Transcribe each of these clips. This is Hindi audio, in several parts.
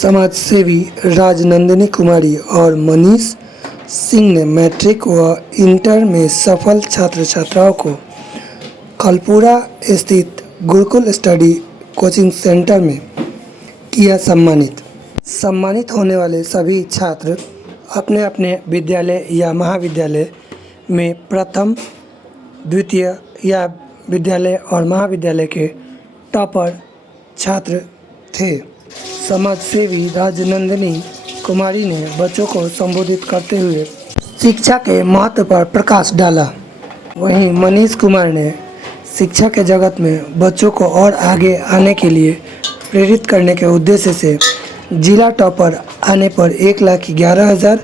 समाजसेवी राजनंदिनी कुमारी और मनीष सिंह ने मैट्रिक व इंटर में सफल छात्र छात्राओं को खलपुरा स्थित गुरुकुल स्टडी कोचिंग सेंटर में किया सम्मानित। सम्मानित होने वाले सभी छात्र अपने अपने विद्यालय या महाविद्यालय में प्रथम, द्वितीय या विद्यालय और महाविद्यालय के टॉपर छात्र थे। समाजसेवी राजनंदिनी कुमारी ने बच्चों को संबोधित करते हुए शिक्षा के महत्व पर प्रकाश डाला। वहीं मनीष कुमार ने शिक्षा के जगत में बच्चों को और आगे आने के लिए प्रेरित करने के उद्देश्य से जिला टॉपर आने पर 1,11,000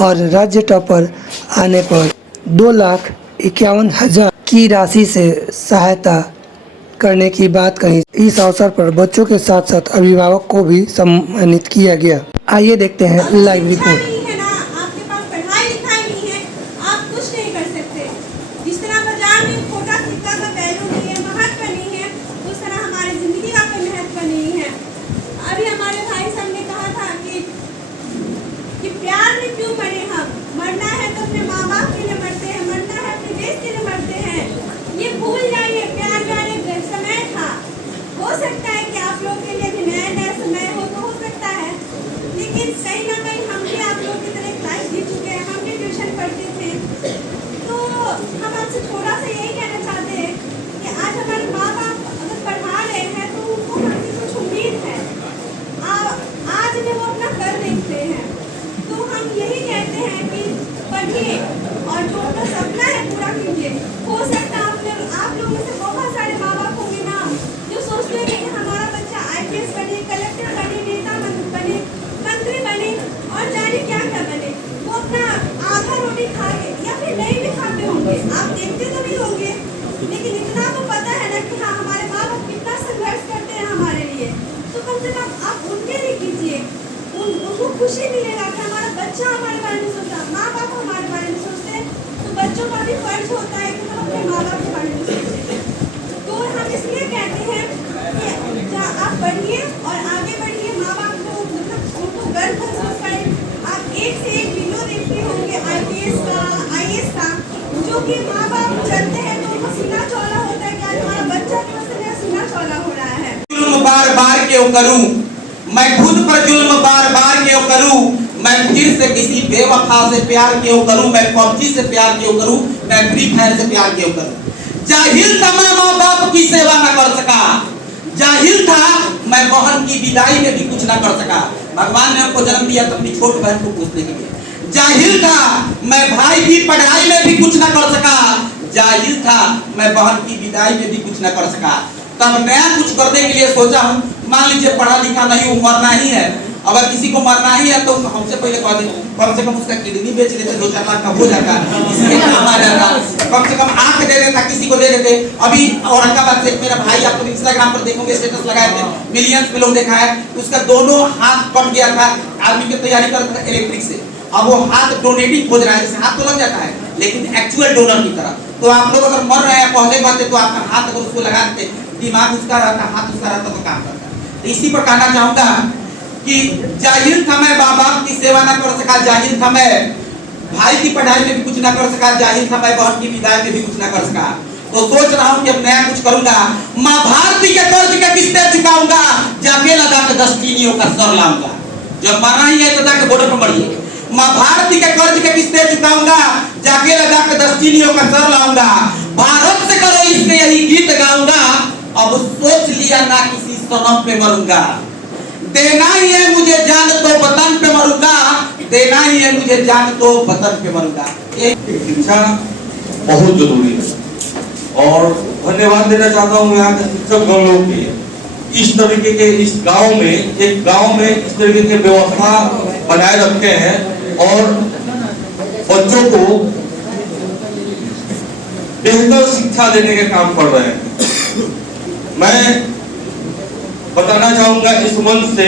और राज्य टॉपर आने पर 2,51,000 की राशि से सहायता करने की बात कही। इस अवसर पर बच्चों के साथ साथ अभिभावक को भी सम्मानित किया गया। आइए देखते हैं लाइव रिपोर्ट। और जो अपना सपना है पूरा कीजिए। हो सकता है आप लोगों में से बहुत सारे माँ बाप होंगे ना जो सोचते हैं कि हमारा बच्चा IPS बने, कलेक्टर बने, नेता बने, मंत्री बने और जाने क्या क्या बने। वो अपना आधा रोटी खा के या फिर नहीं भी खाते होंगे, आप देखते तो नहीं होंगे, लेकिन इतना तो पता है ना कि हाँ हमारे माँ बाप कितना संघर्ष करते हैं हमारे लिए। तो कम से कम आप उनके लिए कीजिए, उनको खुशी मिलेगा कि हमारा बच्चा हमारे बारे में सोच रहा, माँ बाप हमारे बारे में सोचते हैं। तो बच्चों का भी फर्ज होता है कि हम अपने माँ बाप के बारे में सोचें। तो हम इसलिए कहते हैं कि आप पढ़िए और आगे बढ़िए, माँ बाप को मतलब उनको गर्व महसूस करें। आप एक से एक वीडियो देखते होंगे IPS का, IAS का, जो कि माँ बाप चलते हैं तो उनको सीना चौड़ा होता है कि आज हमारा बच्चा की वजह से सीना चौड़ा हो रहा है। बार बार क्यों करूं मैं खुद पर जुल्म, बार बार क्यों करूं मैं फिर से किसी बेवफा से प्यार क्यों करूं, मैं PUBG से प्यार क्यों करूं, मैं फ्री फायर से प्यार क्यों करूं। जाहिल था मैं माँ बाप की सेवा न कर सका, जाहिल था मैं बहन की विदाई में भी कुछ न कर सका। भगवान ने हमको जन्म दिया तो अपनी छोट बहन को पूछने के लिए। जाहिल था मैं भाई की पढ़ाई में भी कुछ न कर सका, जाहिल था मैं बहन की विदाई में भी कुछ न कर सका। तब नया कुछ करने के लिए सोचा हूँ। मान लीजिए पढ़ा लिखा नहीं हूँ, मरना ही है, अगर किसी को मरना ही है तो हमसे पहले कह दें कम से कम उसका किडनी बेच लेते, 2-4 लाख का हो जाता, इसलिए काम आ जाता। कम से कम आंख दे देता, किसी को दे देते। अभी औरंगाबाद से मेरा भाई, आप इंस्टाग्राम पर देखोगे स्टेटस लगाए थे, मिलियंस में लोग देखा है, उसका दोनों हाथ कट गया था, आर्मी की तैयारी कर रहा था इलेक्ट्रिक से। अब वो हाथ डोनेटिंग खोज रहा है, जैसे हाथ तो लग जाता है लेकिन एक्चुअल डोनर की तरह। तो आप लोग अगर मर रहे हैं पहले बात तो आपका हाथ अगर उसको लगा देते, दिमाग उसका रहता, हाथ उसका रहता तो काम करता। तो इसी पर कहना चाहूंगा कि जाहिल था मैं माँ बाप की सेवा न कर सका, जाहिल था मैं भाई की पढ़ाई में भी कुछ न कर सका, जाहिल था मैं बहन की विदाई में भी कुछ न कर सका। तो सोच रहा हूँ कि अब नया कुछ करूंगा। माँ भारती के कर्ज के किस्तें चुकाऊंगा, जाके लगा के 10 टीनियों का सर लाऊंगा। जब मरना ही है तो जाके बॉर्डर पर मरिए। माँ भारती के कर्ज के किस्तें चुकाऊंगा, जाके लगा के 10 टीनियों का सर लाऊंगा। भारत से करो इसमें यही गीत गाऊंगा, अब सोच लिया ना किसी सनम पे मरूंगा। देना ही है मुझे जान तो वतन पे मरूंगा, देना ही है मुझे जान तो वतन पे मरूंगा। शिक्षा बहुत जरूरी है और धन्यवाद देना चाहता हूँ यहाँ के शिक्षक गण लोग के। इस तरीके के इस गांव में, एक गांव में इस तरीके के व्यवस्था बनाए रखे हैं और बच्चों को बेहतर शिक्षा देने के काम कर रहे हैं। मैं बताना चाहूंगा इस मंच से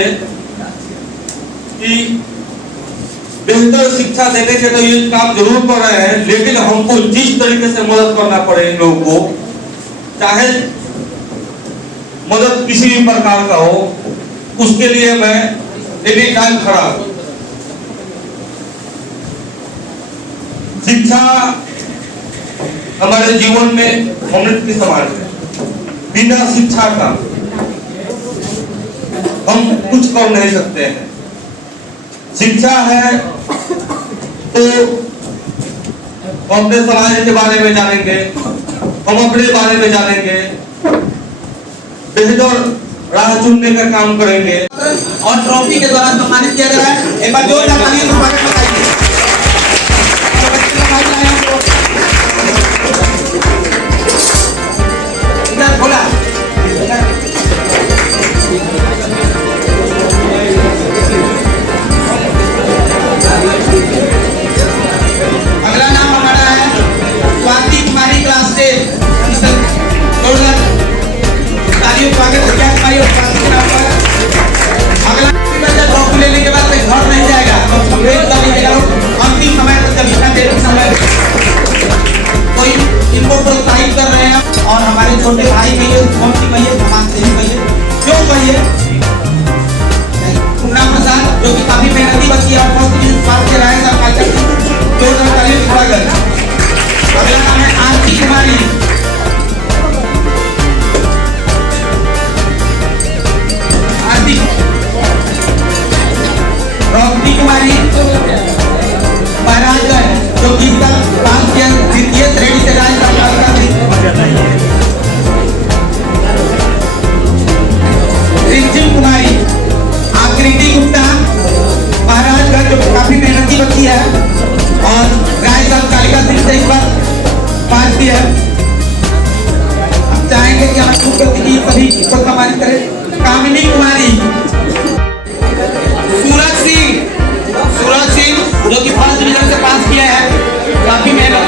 कि बेहतर शिक्षा देने के तो ये काम जरूर कर रहे हैं, लेकिन हमको जिस तरीके से मदद करना पड़े इन लोगों को, चाहे मदद किसी भी प्रकार का हो, उसके लिए मैं एनी टाइम खराब। शिक्षा हमारे जीवन में अमृत की समान है। बिना शिक्षा का हम कुछ कर नहीं सकते हैं। शिक्षा है तो हम अपने समाज के बारे में जानेंगे, हम अपने बारे में जानेंगे, बेहतर राह चुनने का काम करेंगे और ट्रॉफी के द्वारा सम्मानित किया गया है। एक बार जोरदार तालियों से स्वागत बताइए। तो बच्चे लोग आइए आए हमको। इधर बोला। अगला नाम हमारा है स्वाति कुमारी, क्लास 10। जोरदार तालियों से स्वागत किया कुमारी और स्वाति के नाम पर। अगला ट्रॉफी लेने के बाद घर नहीं जाएगा, तो वेट कर लीजिएगा। अंतिम समय तक जब इतना देर समय कोई इनको प्रोत्साहित कर रहे हैं और हमारे छोटे भाई कहिए, कौन सी कहिए, समाज सेवी कहिए, क्यों कहिए, पूर्णा प्रसाद जो कि काफी मेहनती बच्ची है और फर्स्ट डिवीजन पास के रहे सब कार्यक्रम जोरदार तालियों से स्वागत। अगला नाम है आरती कुमारी। आरती रोशनी कुमारी महाराजगंज जो कि पास किया द्वितीय श्रेणी से राज्य सरकार रिंचिम कुमारी। आकृति गुप्ता महाराजगंज जो काफी मेहनती बच्ची है और राज्य सरकारिका सिंह से इस बार पास किया है। हम चाहेंगे कि हम सभी को सम्मानित करें। कामिनी कुमारी। सूरज सिंह जो कि फर्स्ट डिवीजन से पास किया है, काफी मेहनत